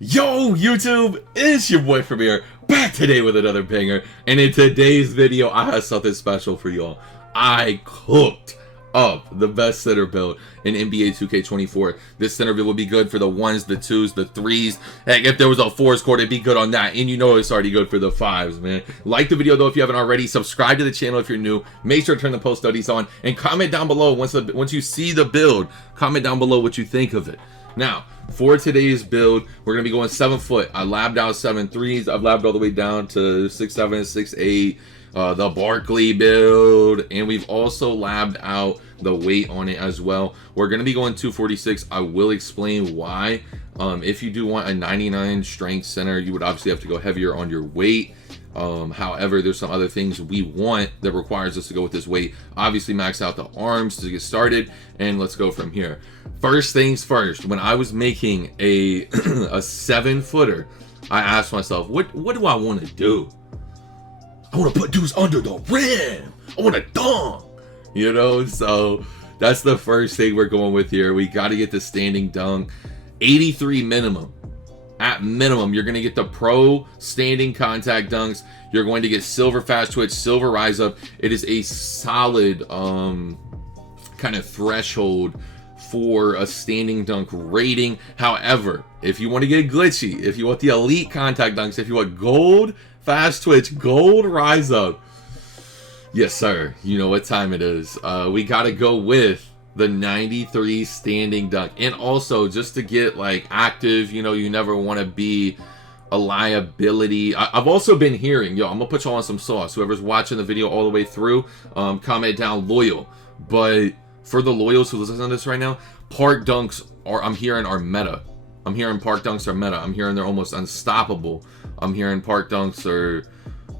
Yo, YouTube, it's your boy Premier, back today with another banger, and in today's video, I have something special for y'all. I cooked up the best center build in NBA 2K24. This center build will be good for the 1s, the 2s, the 3s. Heck, if there was a 4s court, it'd be good on that, and you know it's already good for the 5s, man. Like the video, though, if you haven't already. Subscribe to the channel if you're new. Make sure to turn the post notifications on, and comment down below once you see the build. Comment down below what you think of it. Now, for today's build, we're going to be going 7 foot. I labbed out 7 threes. I've labbed all the way down to 6'7", 6'8", the Barkley build. And we've also labbed out the weight on it as well. We're going to be going 246. I will explain why. If you do want a 99 strength center, you would obviously have to go heavier on your weight. However, there's some other things we want that requires us to go with this weight. Obviously, max out the arms to get started, and let's go from here. First things first, when I was making a 7-footer, I asked myself, what do I want to do? I want to put dudes under the rim. I want to dunk, you know? So that's the first thing we're going with here. We got to get the standing dunk, 83 minimum. At minimum, you're going to get the pro standing contact dunks. You're going to get silver fast twitch, silver rise up. It is a solid kind of threshold for a standing dunk rating. However, if you want to get glitchy, if you want the elite contact dunks, if you want gold fast twitch, gold rise up, yes sir, you know what time it is. We got to go with the 93 standing dunk. And also, just to get like active, you know, you never want to be a liability. I've also been hearing, yo, I'm gonna put y'all on some sauce, whoever's watching the video all the way through, comment down loyal. But for the loyals who listen to this right now, park dunks are, I'm hearing, are meta. I'm hearing park dunks are meta. I'm hearing they're almost unstoppable. I'm hearing park dunks are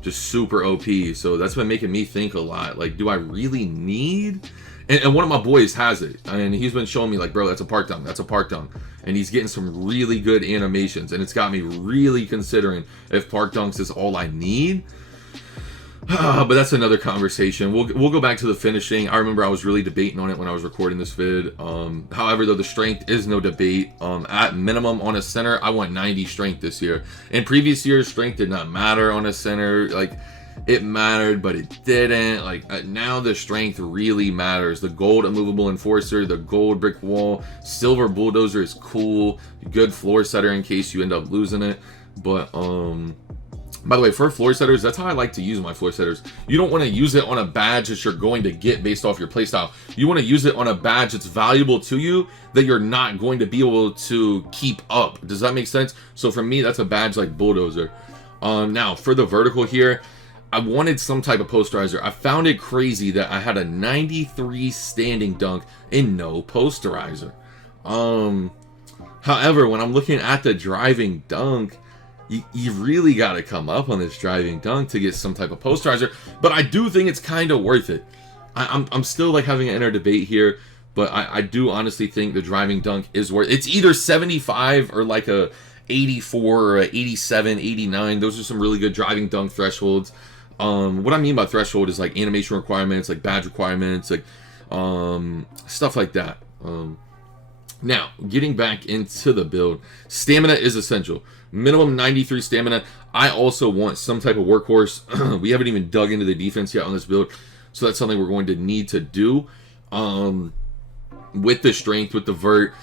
just super OP. So that's been making me think a lot, like, do I really need? And one of my boys has it, and he's been showing me like, bro, that's a park dunk, that's a park dunk. And he's getting some really good animations, and it's got me really considering if park dunks is all I need. But that's another conversation. We'll go back to the finishing. I remember I was really debating on it when I was recording this vid. However, though, the strength is no debate. At minimum on a center, I want 90 strength this year. In previous years, strength did not matter on a center. Like, it mattered, but it didn't. Like, now the strength really matters. The gold immovable enforcer, the gold brick wall, silver bulldozer is cool. Good floor setter in case you end up losing it. But by the way, for floor setters, that's how I like to use my floor setters. You don't want to use it on a badge that you're going to get based off your playstyle. You want to use it on a badge that's valuable to you that you're not going to be able to keep up. Does that make sense? So for me, that's a badge like bulldozer. Now for the vertical here, I wanted some type of posterizer. I found it crazy that I had a 93 standing dunk and no posterizer. However, when I'm looking at the driving dunk, you really got to come up on this driving dunk to get some type of posterizer. But I do think it's kind of worth it. I'm still like having an inner debate here, but I do honestly think the driving dunk is worth it. It's either 75 or like a 84 or a 87, 89. Those are some really good driving dunk thresholds. What I mean by threshold is like animation requirements, like badge requirements, like stuff like that. Now, getting back into the build, stamina is essential. Minimum 93 stamina. I also want some type of workhorse. We haven't even dug into the defense yet on this build, so that's something we're going to need to do. With the strength, with the vert.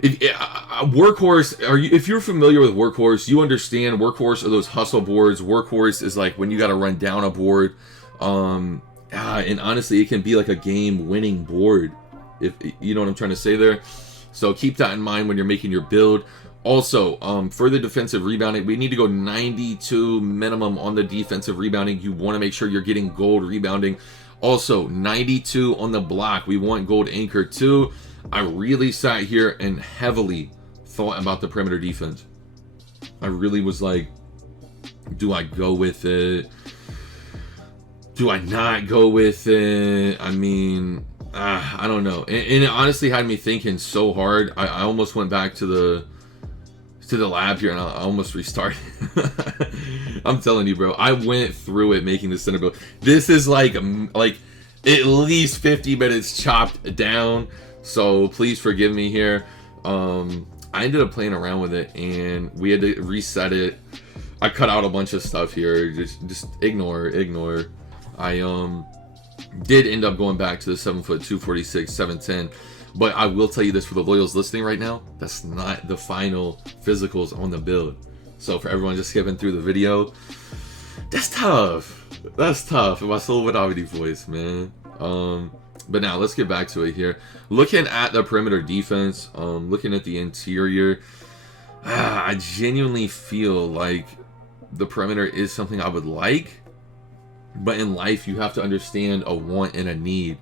Workhorse, if you're familiar with workhorse, you understand workhorse are those hustle boards. Workhorse is like when you got to run down a board, and honestly, it can be like a game-winning board, if you know what I'm trying to say there. So keep that in mind when you're making your build. Also, for the defensive rebounding, we need to go 92 minimum on the defensive rebounding. You want to make sure you're getting gold rebounding. Also, 92 on the block. We want gold anchor too. I really sat here and heavily thought about the perimeter defense. I really was like, do I go with it? Do I not go with it? I mean, I don't know. And it honestly had me thinking so hard. I almost went back to the lab here and I almost restarted. I'm telling you, bro, I went through it making the center build. This is like at least 50 minutes chopped down. So please forgive me here. I ended up playing around with it, and we had to reset it. I cut out a bunch of stuff here. Just ignore. I did end up going back to the 7 foot 246, 710. But I will tell you this for the loyals listening right now, that's not the final physicals on the build. So for everyone just skipping through the video, that's tough. That's tough. My soul with Avidi voice, man. But now let's get back to it here. Looking at the perimeter defense, looking at the interior, I genuinely feel like the perimeter is something I would like. But in life, you have to understand a want and a need.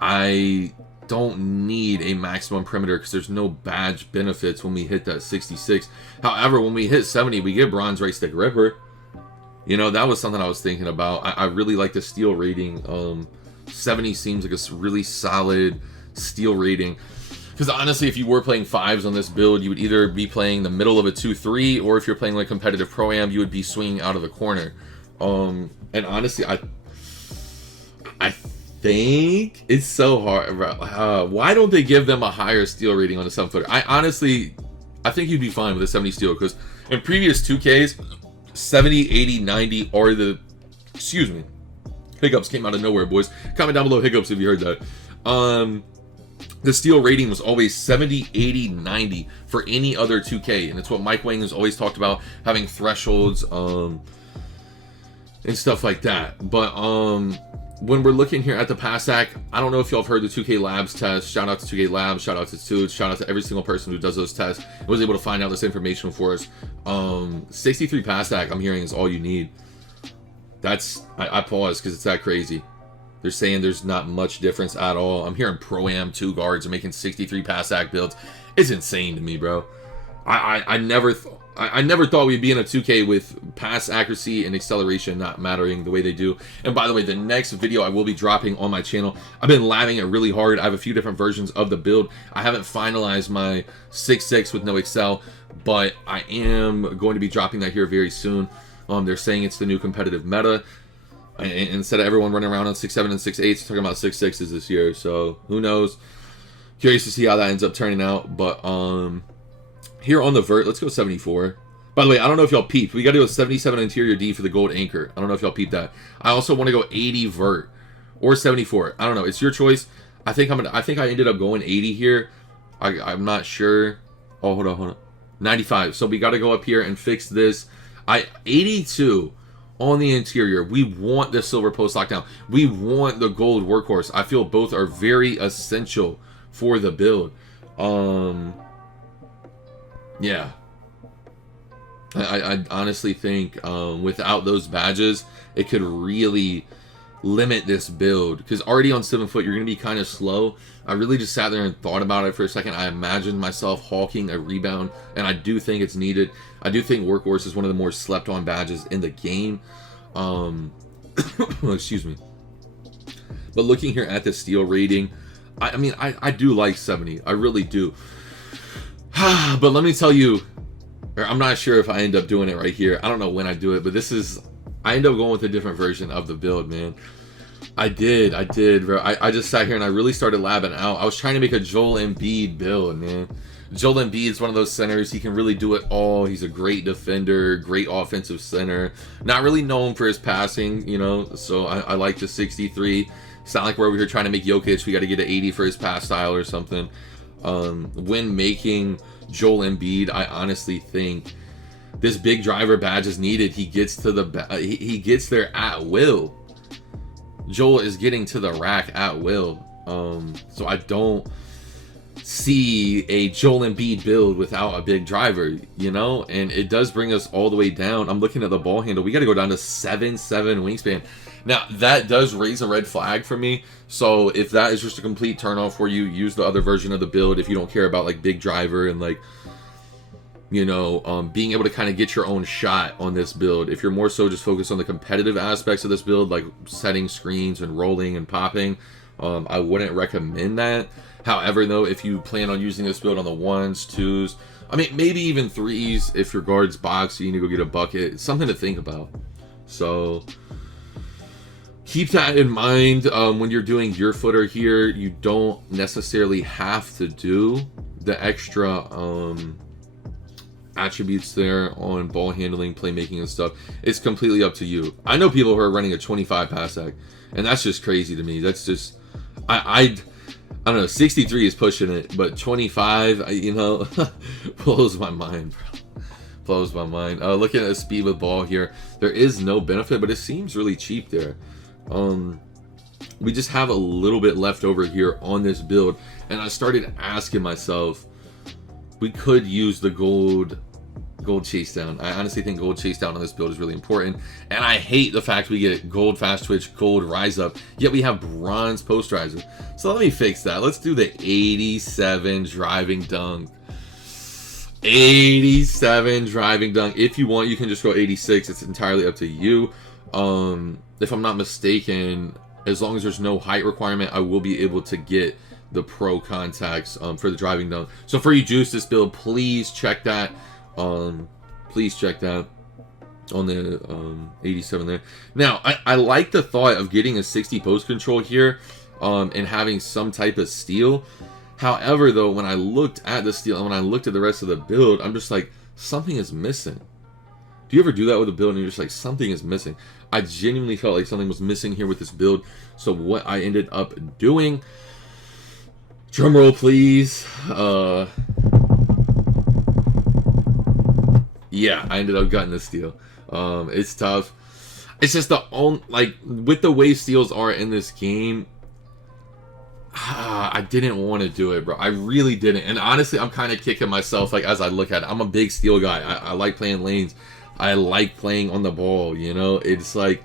I don't need a maximum perimeter because there's no badge benefits when we hit that 66. However, when we hit 70, we get bronze right stick ripper. You know, that was something I was thinking about. I really like the steal rating. 70 seems like a really solid steal rating. Because honestly, if you were playing 5s on this build, you would either be playing the middle of a 2-3, or if you're playing like competitive pro-am, you would be swinging out of the corner. And honestly, I think it's so hard. Why don't they give them a higher steal rating on the 7-footer? I think you'd be fine with a 70 steal, because in previous 2Ks, 70, 80, 90 are the, excuse me, hiccups came out of nowhere, boys. Comment down below hiccups if you heard that. The steal rating was always 70, 80, 90 for any other 2K, and it's what Mike Wang has always talked about, having thresholds, and stuff like that. But when we're looking here at the pass act, I don't know if y'all have heard the 2K Labs test. Shout out to 2K Labs, shout out to Toots, shout out to every single person who does those tests and was able to find out this information for us. 63 pass act, I'm hearing, is all you need. That's, I pause because it's that crazy. They're saying there's not much difference at all. I'm hearing Pro-Am 2 guards are making 63 pass act builds. It's insane to me, bro. I never thought we'd be in a 2K with pass accuracy and acceleration not mattering the way they do. And by the way, the next video I will be dropping on my channel, I've been labbing it really hard. I have a few different versions of the build. I haven't finalized my 6.6 with no excel, but I am going to be dropping that here very soon. They're saying it's the new competitive meta. And instead of everyone running around on 6.7 and 6.8, talking about 6.6s this year. So who knows? Curious to see how that ends up turning out. But here on the vert, let's go 74. By the way, I don't know if y'all peeped. We got to go 77 interior D for the gold anchor. I don't know if y'all peeped that. I also want to go 80 vert or 74. I don't know. It's your choice. I think I ended up going 80 here. I'm not sure. Oh, hold on. 95. So we got to go up here and fix this. 82 on the interior. We want the silver post lockdown. We want the gold workhorse. I feel both are very essential for the build. Yeah. I honestly think without those badges, it could really limit this build. Because already on 7 foot, you're going to be kind of slow. I really just sat there and thought about it for a second. I imagined myself hawking a rebound, and I do think it's needed. I do think workhorse is one of the more slept on badges in the game. Excuse me. But looking here at the steal rating, I mean, I do like 70. I really do. But let me tell you, I'm not sure if I end up doing it right here. I don't know when I do it, but I end up going with a different version of the build, man. I did, bro. I just sat here and I really started labbing out. I was trying to make a Joel EMBIID build, man. Joel EMBIID is one of those centers. He can really do it all. He's a great defender, great offensive center. Not really known for his passing, you know, so I like the 63. Sound like we're over here trying to make Jokic. We got to get an 80 for his pass style or something. When making Joel EMBIID, I honestly think this big driver badge is needed. He gets to he gets there at will. Joel is getting to the rack at will. So I don't see a Joel EMBIID build without a big driver, you know, and it does bring us all the way down. I'm looking at the ball handle. We got to go down to 7'7" wingspan. Now that does raise a red flag for me. So if that is just a complete turn off for you, use the other version of the build. If you don't care about like big driver and like, you know, being able to kind of get your own shot on this build. If you're more so just focused on the competitive aspects of this build, like setting screens and rolling and popping, I wouldn't recommend that. However, though, if you plan on using this build on the 1s, 2s, I mean, maybe even 3s, if your guard's box, you need to go get a bucket. It's something to think about. So keep that in mind when you're doing your footer here. You don't necessarily have to do the extra attributes there on ball handling, playmaking, and stuff. It's completely up to you. I know people who are running a 25 pass act, and that's just crazy to me. That's just I don't know. 63 is pushing it, but 25, you know, blows my mind, bro. Blows my mind. Looking at the speed with ball here, there is no benefit, but it seems really cheap there. We just have a little bit left over here on this build, and I started asking myself, we could use the gold chase down. I honestly think gold chase down on this build is really important, and I hate the fact we get gold fast twitch, gold rise up, yet we have bronze post riser. So let me fix that. Let's do the 87 driving dunk. 87 driving dunk. If you want, you can just go 86. It's entirely up to you. If I'm not mistaken, as long as there's no height requirement, I will be able to get the pro contacts for the driving dunk. So for you juice this build, please check that. Please check that on the 87 there. Now, I like the thought of getting a 60 post control here and having some type of steal. However, though, when I looked at the steal and when I looked at the rest of the build, I'm just like, something is missing. Do you ever do that with a build and you're just like, something is missing? I genuinely felt like something was missing here with this build. So what I ended up doing, drum roll please, yeah, I ended up getting the steal. It's tough. It's just the only, like, with the way steals are in this game, I didn't want to do it, bro. I really didn't. And honestly, I'm kind of kicking myself, like, as I look at it. I'm a big steal guy. I like playing lanes. I like playing on the ball, you know? It's like,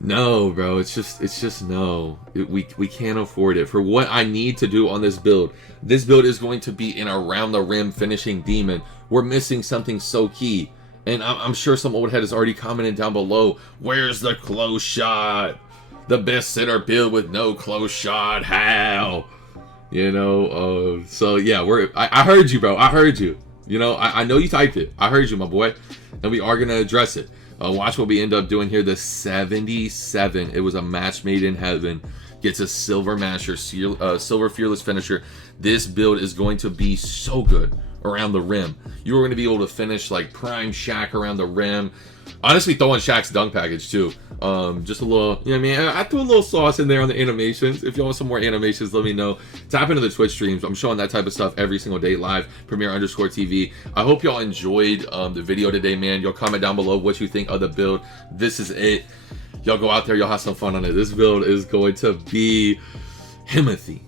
no, bro. It's just no. We can't afford it. For what I need to do on this build is going to be an around the rim finishing demon. We're missing something so key. And I'm sure some old head has already commented down below, where's the close shot? The best center build with no close shot. How? You know, so yeah, I heard you, bro. I heard you. You know, I know you typed it. I heard you, my boy. And we are going to address it. Watch what we end up doing here. The 77. It was a match made in heaven. Gets a silver masher, silver fearless finisher. This build is going to be so good around the rim. You're going to be able to finish like prime Shaq around the rim. Honestly, throw in Shaq's dunk package too. Just a little, you know what I mean? I threw a little sauce in there on the animations. If you want some more animations, let me know. Tap into the Twitch streams. I'm showing that type of stuff every single day live. Premier_TV. I hope y'all enjoyed the video today, man. Y'all comment down below what you think of the build. This is it. Y'all go out there. Y'all have some fun on it. This build is going to be Himothy.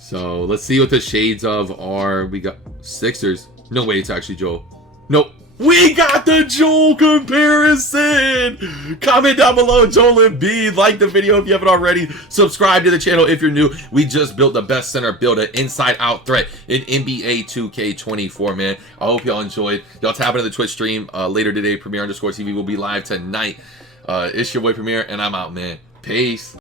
So let's see what the shades of are. We got Sixers. No way, it's actually Joel. Nope. We got the Joel comparison. Comment down below, Joel EMBIID. Like the video if you haven't already. Subscribe to the channel if you're new. We just built the best center build, an inside-out threat in NBA 2K24, man. I hope y'all enjoyed. Y'all tap into the Twitch stream later today. Premier_TV will be live tonight. It's your boy Premier, and I'm out, man. Peace.